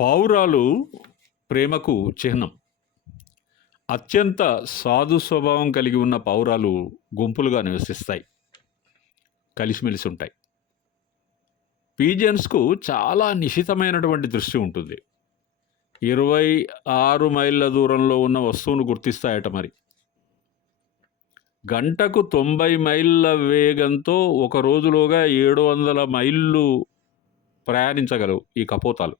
పావురాలు ప్రేమకు చిహ్నం. అత్యంత సాధు స్వభావం కలిగి ఉన్న పావురాలు గుంపులుగా నివసిస్తాయి. కలిసిమెలిసి ఉంటాయి. పీజన్స్కు చాలా నిశితమైనటువంటి దృష్టి ఉంటుంది. ఇరవై ఆరు మైళ్ళ దూరంలో ఉన్న వస్తువును గుర్తిస్తాయట మరి. గంటకు తొంభై మైళ్ళ వేగంతో ఒక రోజులోగా ఏడు వందల మైళ్ళు ప్రయాణించగలవు ఈ కపోతాలు.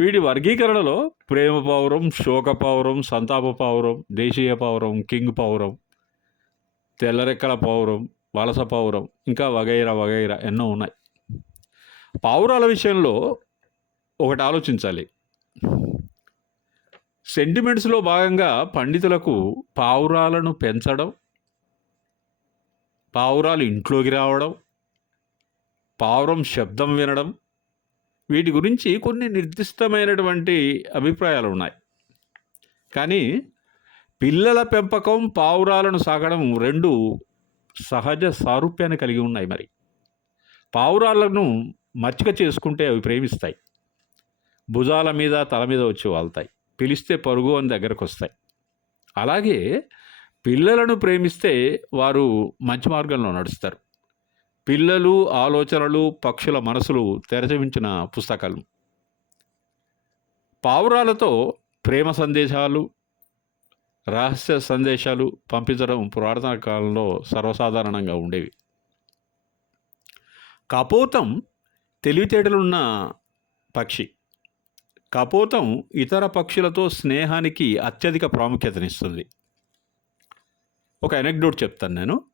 వీటి వర్గీకరణలో ప్రేమ పావురం శోక పావురం సంతాప పౌరం దేశీయ పావురం కింగ్ పావురం తెల్లరెక్కల పౌరం వలస పావురం ఇంకా వగైరా వగైరా ఎన్నో ఉన్నాయి. పావురాల విషయంలో ఒకటి ఆలోచించాలి. సెంటిమెంట్స్లో భాగంగా పండితులకు పావురాలను పెంచడం పావురాలు ఇంట్లోకి రావడం పావురం శబ్దం వినడం వీటి గురించి కొన్ని నిర్దిష్టమైనటువంటి అభిప్రాయాలు ఉన్నాయి కానీ పిల్లల పెంపకం పావురాలను సాగడం రెండు సహజ సారూప్యాన్ని కలిగి ఉన్నాయి మరి. పావురాలను మచ్చిక చేసుకుంటే అవి ప్రేమిస్తాయి. భుజాల మీద తల మీద వచ్చి వాళ్తాయి. పిలిస్తే పరుగు అని దగ్గరకు వస్తాయి అలాగే పిల్లలను ప్రేమిస్తే వారు మంచి మార్గంలో నడుస్తారు. పిల్లలు ఆలోచనలు పక్షుల మనసులు తెరచవించిన పుస్తకాలు. పావురాలతో ప్రేమ సందేశాలు రహస్య సందేశాలు పంపించడం పురాతన కాలంలో సర్వసాధారణంగా ఉండేవి. కపోతం తెలివితేటలున్న పక్షి. కపోతం ఇతర పక్షులతో స్నేహానికి అత్యధిక ప్రాముఖ్యతనిస్తుంది. ఒక ఎనెక్డోట్ చెప్తాను నేను.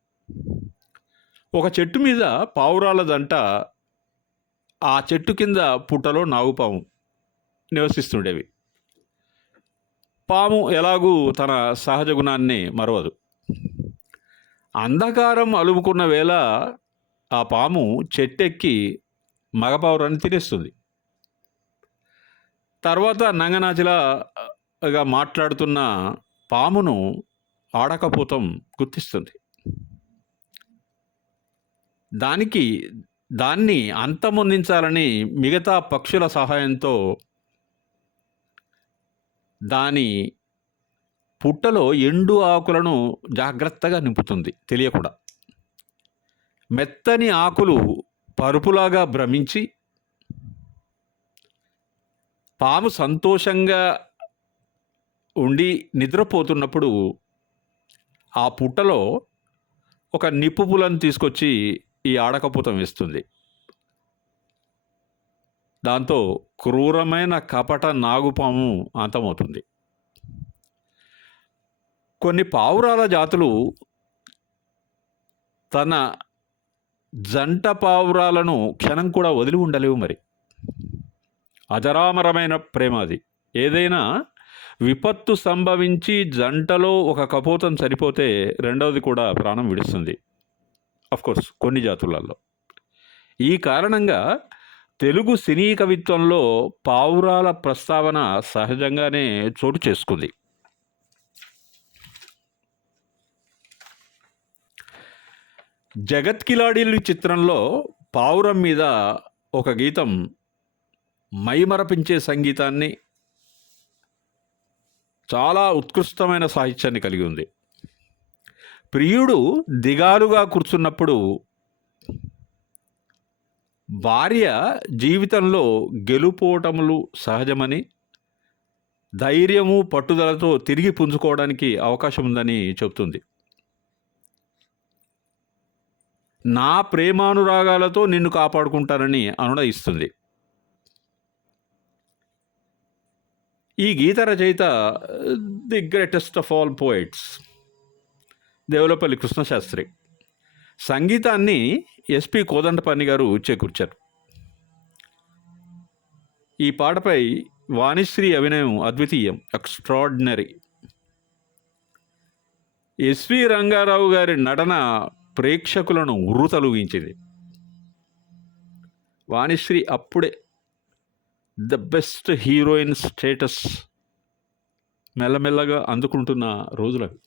ఒక చెట్టు మీద పావురాల దంట ఆ చెట్టు కింద పుట్టలో నాగుపాము నివసిస్తుండేవి. పాము ఎలాగూ తన సహజ గుణాన్ని మరవదు. అంధకారం అలుముకున్న వేళ ఆ పాము చెట్టెక్కి మగపావురాన్ని తినేస్తుంది. తర్వాత నంగనాచిలాగా మాట్లాడుతున్న పామును ఆడకపోతం గుర్తిస్తుంది. దానికి దాన్ని అంతమొందించాలని మిగతా పక్షుల సహాయంతో దాని పుట్టలో ఎండు ఆకులను జాగ్రత్తగా నింపుతుంది తెలియకుండా. మెత్తని ఆకులు పరుపులాగా భ్రమించి పాము సంతోషంగా ఉండి నిద్రపోతున్నప్పుడు ఆ పుట్టలో ఒక నిప్పు పులను తీసుకొచ్చి ఈ ఆడకపోతం ఇస్తుంది దాంతో క్రూరమైన కపట నాగుపాము అంతమవుతుంది. కొన్ని పావురాల జాతులు తన జంట పావురాలను క్షణం కూడా వదిలి ఉండలేవు మరి. అజరామరమైన ప్రేమ అది. ఏదైనా విపత్తు సంభవించి జంటలో ఒక కపోతం చనిపోతే రెండవది కూడా ప్రాణం విడుస్తుంది. కోర్స్ కొన్ని జాతులలో ఈ కారణంగా తెలుగు సినీ కవిత్వంలో పావురాల ప్రస్తావన సహజంగానే చోటు చేసుకుంది. జగత్ కిలాడీలు చిత్రంలో పావురం మీద ఒక గీతం మైమరపించే సంగీతాన్ని చాలా ఉత్కృష్టమైన సాహిత్యాన్ని కలిగి ఉంది. ప్రియుడు దిగాలుగా కూర్చున్నప్పుడు భార్య జీవితంలో గెలుపోటములు సహజమని ధైర్యము పట్టుదలతో తిరిగి పుంజుకోవడానికి అవకాశం ఉందని చెబుతుంది. నా ప్రేమానురాగాలతో నిన్ను కాపాడుకుంటానని అనునయిస్తుంది ఈ గీత రచయిత the greatest of all poets Devulapalli Krishnasastri. సంగీతాన్ని ఎస్పి కోదండపాణి గారు చేకూర్చారు. ఈ పాటపై వాణిశ్రీ అభినయం అద్వితీయం ఎక్స్ట్రాడినరీ. ఎస్వి రంగారావు గారి నటన ప్రేక్షకులను ఉర్రుతలుగించింది. వాణిశ్రీ అప్పుడే ద బెస్ట్ హీరోయిన్ స్టేటస్ మెల్లమెల్లగా అందుకుంటున్న రోజులవి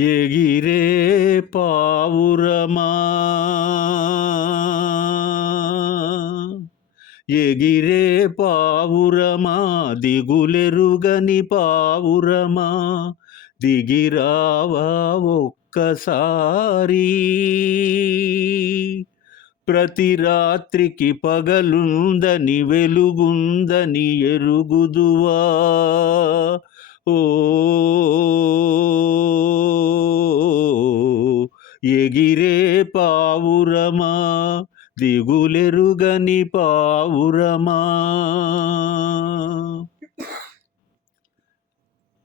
ఎగిరే పావురమా? ఎగిరే పావురమా? దిగులెరుగని పావురమా? దిగిరావా ఒక్కసారి? ప్రతి రాత్రికి పగలుందని వెలుగుందని ఎరుగుదువా? ఎగిరే పావురమా దిగులెరుగని పావురమా.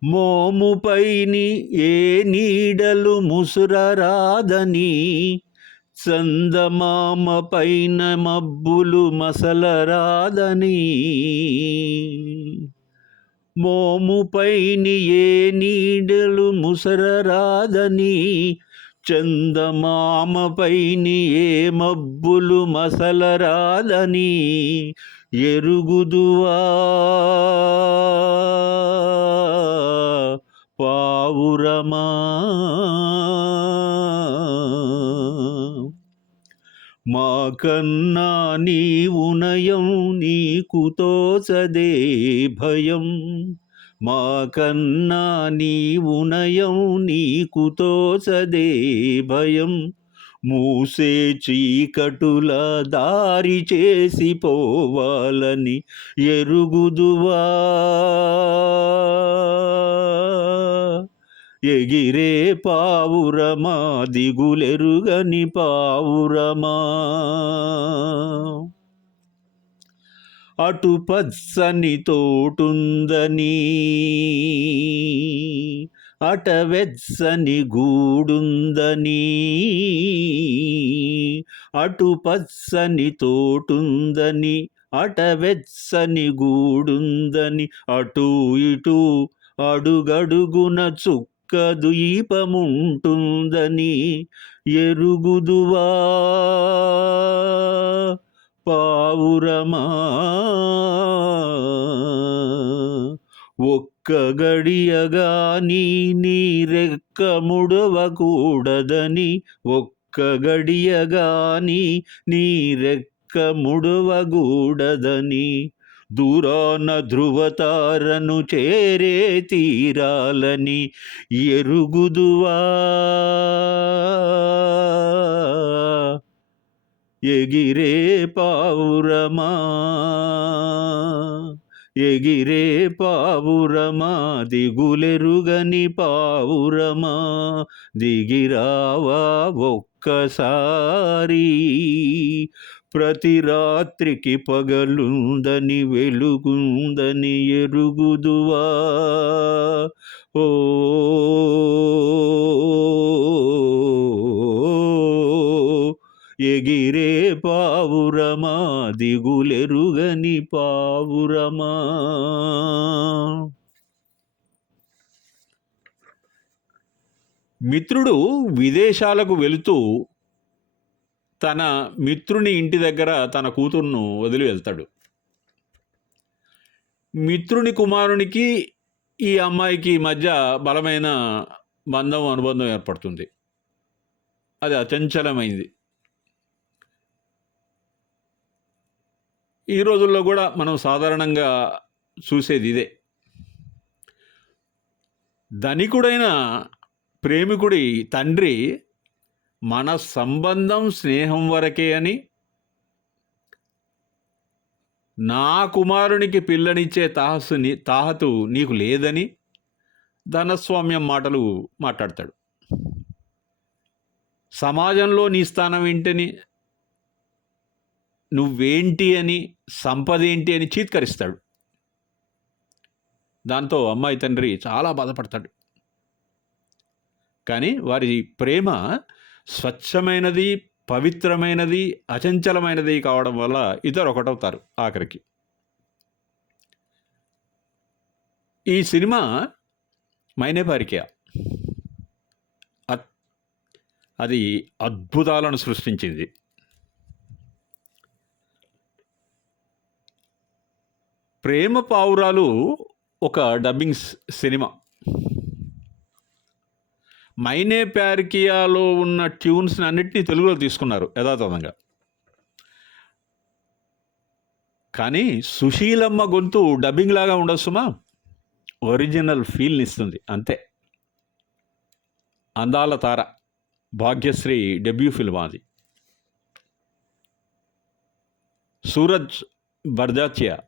మోముపైని ఏ నీడలు ముసురరాదని చందమామ పైన మబ్బులు మసలరాదని. మోముపైని ఏ నీడలు ముసరరాదని. చందమామపైని ఏ మబ్బులు మసలరాదని. ఎరుగుదువా. పావురమా. మా కన్నా నీ ఉనయం నీకు తోచదే భయం. మా కన్నా నీ ఉనయం నీకు తోసదే భయం. మూసే చీకటుల దారి చేసి పోవాలని ఎరుగుదువా. ఎగిరే పావురమా దిగులెరుగని పావురమా. అటు పచ్చని తోటుందని అటవెచ్చని గూడుందని అటు పచ్చని తోటుందని అటవెచ్చని గూడుందని అటు ఇటు అడుగడుగున చుక్క ద్వీపముంటుందని ఎరుగుదువా పావురమా? ఒక్క గడియగాని నీ నీరెక్క ముడవకూడదని ఒక్క గడియగాని నీ రెక్క ముడవకూడదని దూరాన ధృవతారను చేరే తీరాలని ఎరుగుదువా? ఎగిరే పావురమా? ఎగిరే పావురమా? దిగులెరుగని పావురమా? దిగిరావా ఒక్కసారి? ప్రతి రాత్రికి పగలుందని వెలుగుందని ఎరుగుదువా? ఓ ఎగిరే పావురమా దిగులెరుగని పావురమా. మిత్రుడు విదేశాలకు వెళుతూ తన మిత్రుని ఇంటి దగ్గర తన కూతుర్ను వదిలి వెళ్తాడు. మిత్రుని కుమారునికి ఈ అమ్మాయికి మధ్య బలమైన బంధం అనుబంధం ఏర్పడుతుంది. అది అచంచలమైంది. ఈ రోజుల్లో కూడా మనం సాధారణంగా చూసేది ఇదే. ధనికుడైన ప్రేమికుడి తండ్రి మన సంబంధం స్నేహం వరకే అని నా కుమారునికి పిల్లనిచ్చే తాహసు నీ తాహతు నీకు లేదని ధనస్వామ్యం మాటలు మాట్లాడతాడు. సమాజంలో నీ స్థానం ఏంటని నువ్వేంటి అని సంపద ఏంటి అని చీత్కరిస్తాడు. దాంతో అమ్మాయి తండ్రి చాలా బాధపడతాడు. కానీ వారి ప్రేమ స్వచ్ఛమైనది పవిత్రమైనది అచంచలమైనది కావడం వల్ల ఇద్దరు ఒకటవుతారు ఆఖరికి. ఈ సినిమా మైనే పారికయా అది అద్భుతాలను సృష్టించింది. ప్రేమ పావురాలు ఒక డబ్బింగ్ సినిమా. మైనే ప్యారికియాలో ఉన్న ట్యూన్స్ని అన్నిటినీ తెలుగులో తీసుకున్నారు యథాతథంగా. కానీ సుశీలమ్మ గొంతు డబ్బింగ్ లాగా ఉండొచ్చుమా? ఒరిజినల్ ఫీల్ని ఇస్తుంది అంతే. అందాల తార భాగ్యశ్రీ డెబ్యూ ఫిల్మ్ అది. సూరజ్ బర్జాచియా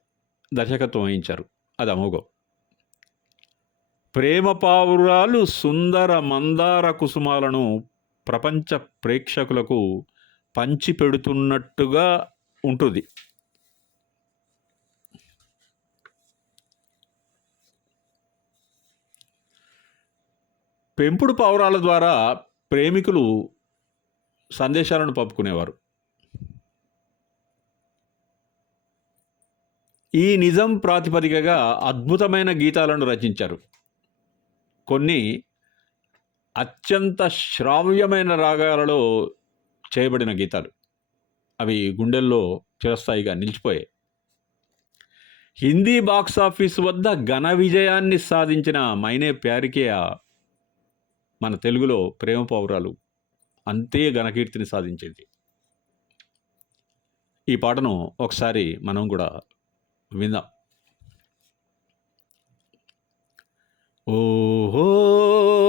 దర్శకత్వం వహించారు. అది అమోఘం. ప్రేమ పావురాలు సుందర మందార కుసుమాలను ప్రపంచ ప్రేక్షకులకు పంచిపెడుతున్నట్టుగా ఉంటుంది. పెంపుడు పావురాల ద్వారా ప్రేమికులు సందేశాలను పంపుకునేవారు. ఈ నిజం ప్రాతిపదికగా అద్భుతమైన గీతాలను రచించారు. కొన్ని అత్యంత శ్రావ్యమైన రాగాలలో చేయబడిన గీతాలు. అవి గుండెల్లో చిరస్థాయిగా నిలిచిపోయాయి. హిందీ బాక్స్ ఆఫీస్ వద్ద ఘన విజయాన్ని సాధించిన మైనే ప్యారికేయ మన తెలుగులో ప్రేమ పౌరాలు అంతే ఘనకీర్తిని సాధించింది. ఈ పాటను ఒకసారి మనం కూడా みんな。おーー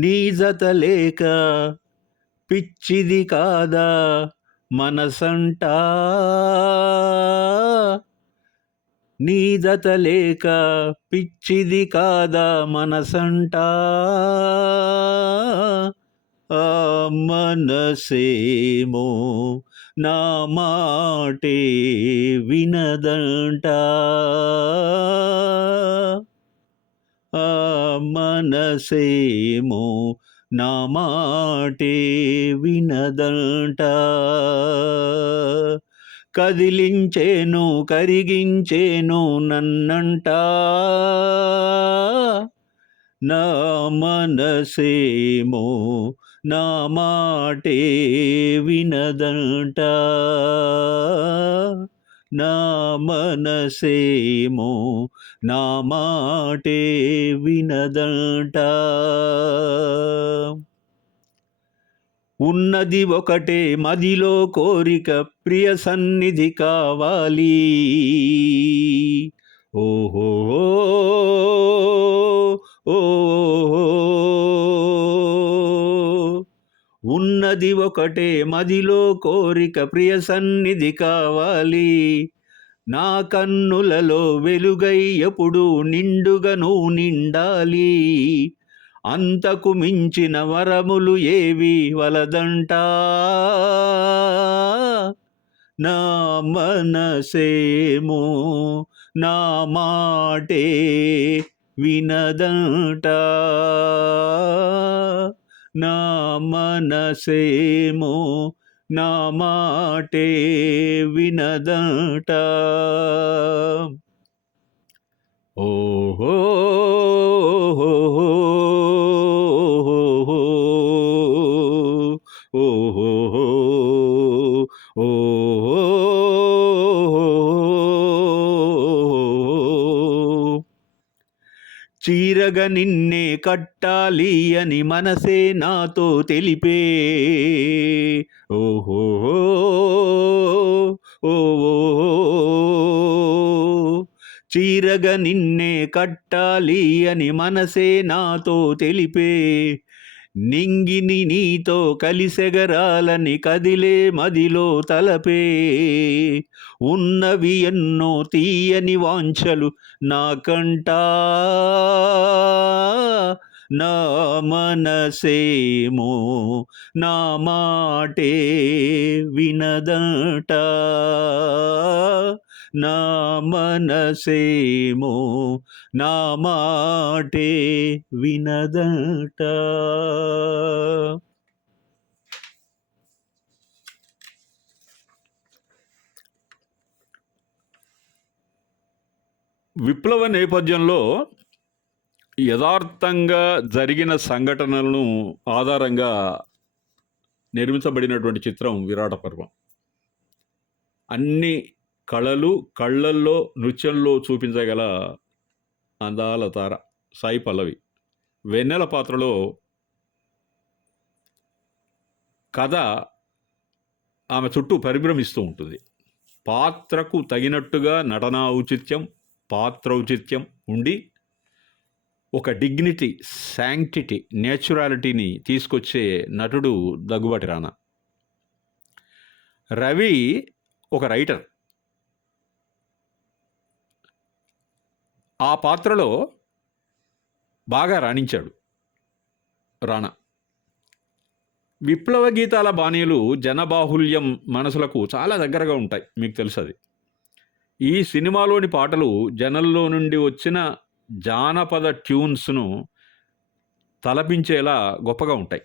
నీజత లేక పిచ్చిది కాదా మనసంట? నీదత లేక పిచ్చిది కాదా మనసంట? ఆ మనసేమో నా మాటే వినదంట. మనసేమో నా మాటే వినదంట. కదిలించేను కరిగించేను నన్నంట. నా మనసేమో నా మాటే వినదంట. నా మనసేమో నా మాటే వినదంట. ఉన్నది ఒకటే మదిలో కోరిక ప్రియ సన్నిధి కావాలి. ఓహో ఓహో ఉన్నది ఒకటే మదిలో కోరిక ప్రియ సన్నిధి కావాలి. నా కన్నులలో వెలుగై ఎప్పుడు నిండుగను నిండాలి. అంతకు మించిన వరములు ఏవి వలదంట? నా మనసేమో నా మాటే వినదంట? నా మనసేమో నా మాటే వినదట ఓహో ఓహో ఓహో చీరగ నిన్నే కట్టాలి అని మనసే నాతో తెలిపే. ఓహో ఓహో చీరగ నిన్నే కట్టాలి అని మనసే నాతో తెలిపే. నింగిని నీతో కలిసెగరాలని కదిలే మదిలో తలపే. ఉన్నవి ఎన్నో తీయని వాంఛలు నాకంట నా మనసేమో నా మాటే వినదంట. నా మనసేమో నా మాటే వినదట. విప్లవ నేపథ్యంలో యథార్థంగా జరిగిన సంఘటనలను ఆధారంగా నిర్మించబడినటువంటి చిత్రం విరాట పర్వం. అన్ని కళలు కళ్ళల్లో నృత్యంలో చూపించగల అందాల తార సాయి పల్లవి. వెన్నెల పాత్రలో కథ ఆమె చుట్టూ పరిభ్రమిస్తూ ఉంటుంది. పాత్రకు తగినట్టుగా నటనా ఔచిత్యం పాత్ర ఔచిత్యం ఉండి ఒక డిగ్నిటీ శాంక్టిటీ నేచురాలిటీని తీసుకొచ్చే నటుడు దగ్గుబాటి రానా. రవి ఒక రైటర్. ఆ పాత్రలో బాగా రాణించాడు రాణా. విప్లవ గీతాల బాణీలు జనబాహుల్యం మనసులకు చాలా దగ్గరగా ఉంటాయి మీకు తెలుసు అది. ఈ సినిమాలోని పాటలు జనంలో నుండి వచ్చిన జానపద ట్యూన్స్ను తలపించేలా గొప్పగా ఉంటాయి.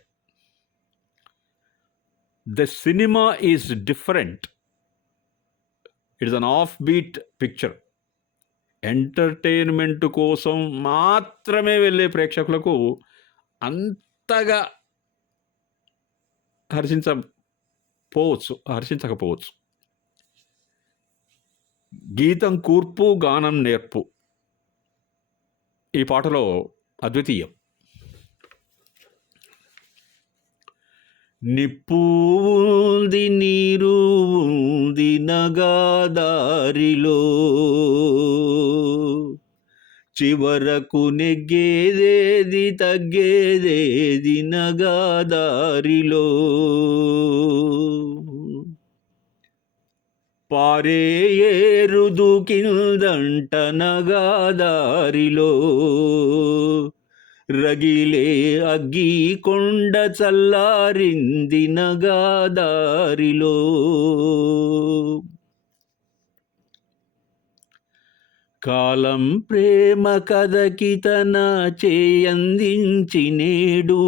The cinema is different. It's an off beat picture. Entertainment కోసం మాత్రమే వెళ్ళే ప్రేక్షకులకు అంతగా హర్షించపోవచ్చు హర్షించకపోవచ్చు. గీతం కూర్పు గానం నేర్పు. ఈ పాటలో అద్వితీయం. నిప్పుంది నీరు ఉంది నగాదారిలో. చివరకు నెగ్గేదేది తగ్గేదేది నగాదారిలో. పారే ఏరుదు కిందంట నగాదారిలో. రగిలే అగ్గి కొండ చల్లారింది నగాదారిలో. కాలం ప్రేమ కథకి తన చేయందించి నేడు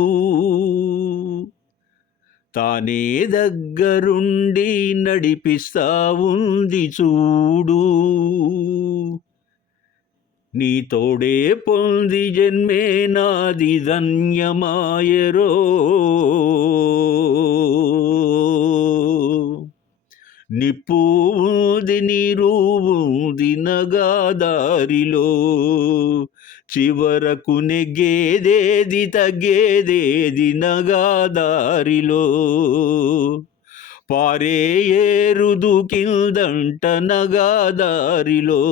తానే దగ్గరుండి నడిపిస్తా ఉంది చూడు. నీ తోడే పొంది జన్మే నాది ధన్యమాయరో. నిప్పుది నీరుది నగాదారిలో చివరకు నెగ్గేదేది తగ్గేదేది నగాదారిలో పారే ఏరుదు కిందంట నగాదారిలో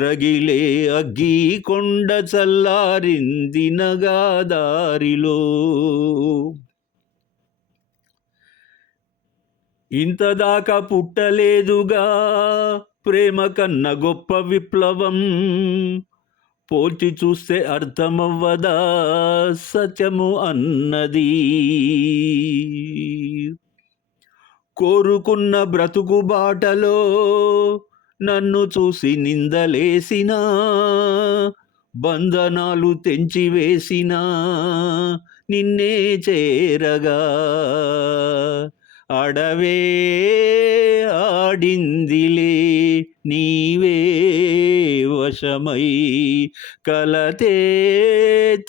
రగిలే అగ్గి కొండ చల్లారింది నగాదారిలో. ఇంతదాకా పుట్టలేదుగా ప్రేమ కన్న గొప్ప విప్లవం. పోల్చి చూస్తే అర్థమవ్వదా సత్యము అన్నది. కోరుకున్న బ్రతుకు బాటలో నన్ను చూసి నిందలేసినా బంధనాలు తెంచివేసినా నిన్నే చేరగా. అడవే ఆడిందిలే నీవే వశమై. కలతే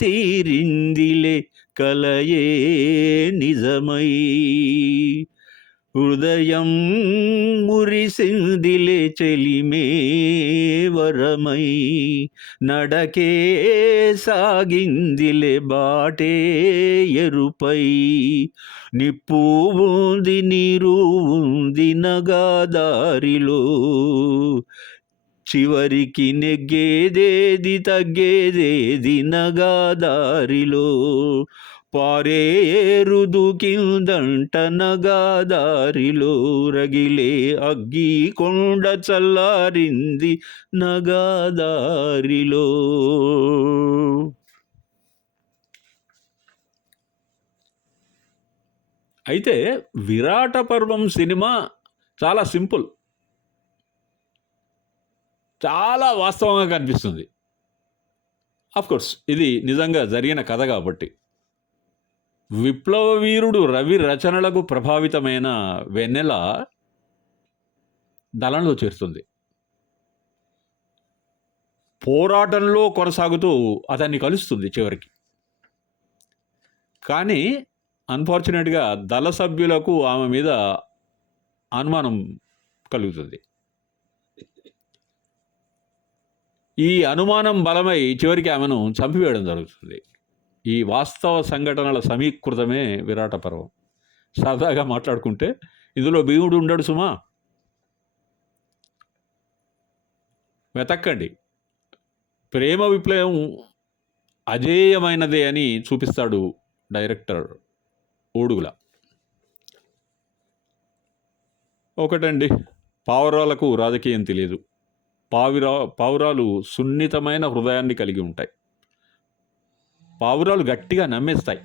తీరిందిలే కలయే నిజమై. హృదయం మురిసిందిలే చెలిమే వరమై నడకే సాగిందిలే బాటే ఎరుపై. నిప్పు ఉంది నీరు ఉంది నగాదారిలో చివరికి నెగ్గేదేది తగ్గేదేది నగాదారిలో. పారేరుదు కిందంట నగాదారిలో రగిలే అగ్గి కొండ చల్లారింది నగాదారిలో. అయితే విరాట పర్వం సినిమా చాలా సింపుల్. చాలా వాస్తవంగా కనిపిస్తుంది. కోర్స్ ఇది నిజంగా జరిగిన కథ కాబట్టి. విప్లవ వీరుడు రవి రచనలకు ప్రభావితమైన వెన్నెల దళంలో చేరుతుంది. పోరాటంలో కొనసాగుతూ అతన్ని కలుస్తుంది చివరికి. కానీ అన్ఫార్చునేట్గా దళ సభ్యులకు ఆమె మీద అనుమానం కలుగుతుంది. ఈ అనుమానం బలమై చివరికి ఆమెను చంపివేయడం జరుగుతుంది. ఈ వాస్తవ సంఘటనల సమీకృతమే విరాట పర్వం. సరదాగా మాట్లాడుకుంటే ఇందులో భీముడు ఉండడు సుమా. వెతక్కండి. ప్రేమ విప్లవం అజేయమైనదే అని చూపిస్తాడు డైరెక్టర్ ఓడుగుల. ఒకటండి పావురాలకు రాజకీయం తెలియదు. పావిరా పావురాలు సున్నితమైన హృదయాన్ని కలిగి ఉంటాయి. పావురాలు గట్టిగా నమ్మేస్తాయి.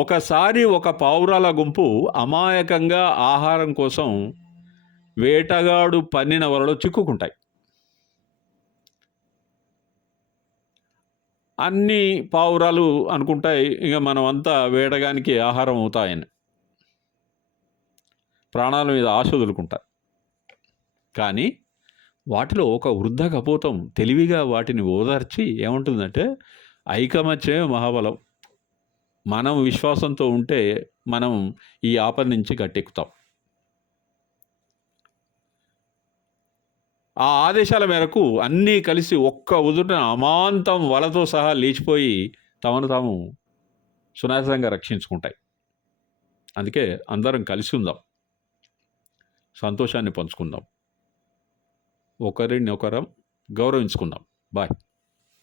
ఒకసారి ఒక పావురాల గుంపు అమాయకంగా ఆహారం కోసం వేటగాడు పన్నిన వలలో చిక్కుకుంటాయి. అన్ని పావురాలు అనుకుంటాయి ఇక మనం అంతా వేటగానికి ఆహారం అవుతాయని. ప్రాణాల మీద ఆశ వదులుకుంటాయి కానీ వాటిలో ఒక వృద్ధ కపోతం తెలివిగా వాటిని ఓదార్చి ఏముంటుందంటే ఐకమత్యమే మహాబలం. మనం విశ్వాసంతో ఉంటే మనం ఈ ఆపద నుంచి గట్టెక్కుతాం. ఆ ఆదేశాల మేరకు అన్నీ కలిసి ఒక్క ఉదుట అమాంతం వలతో సహా లేచిపోయి తమను తాము సునాశంగా రక్షించుకుంటాయి. అందుకే అందరం కలిసి ఉందాం. సంతోషాన్ని పంచుకుందాం. ఒకరిని ఒకరం గౌరవించుకుందాం. బాయ్.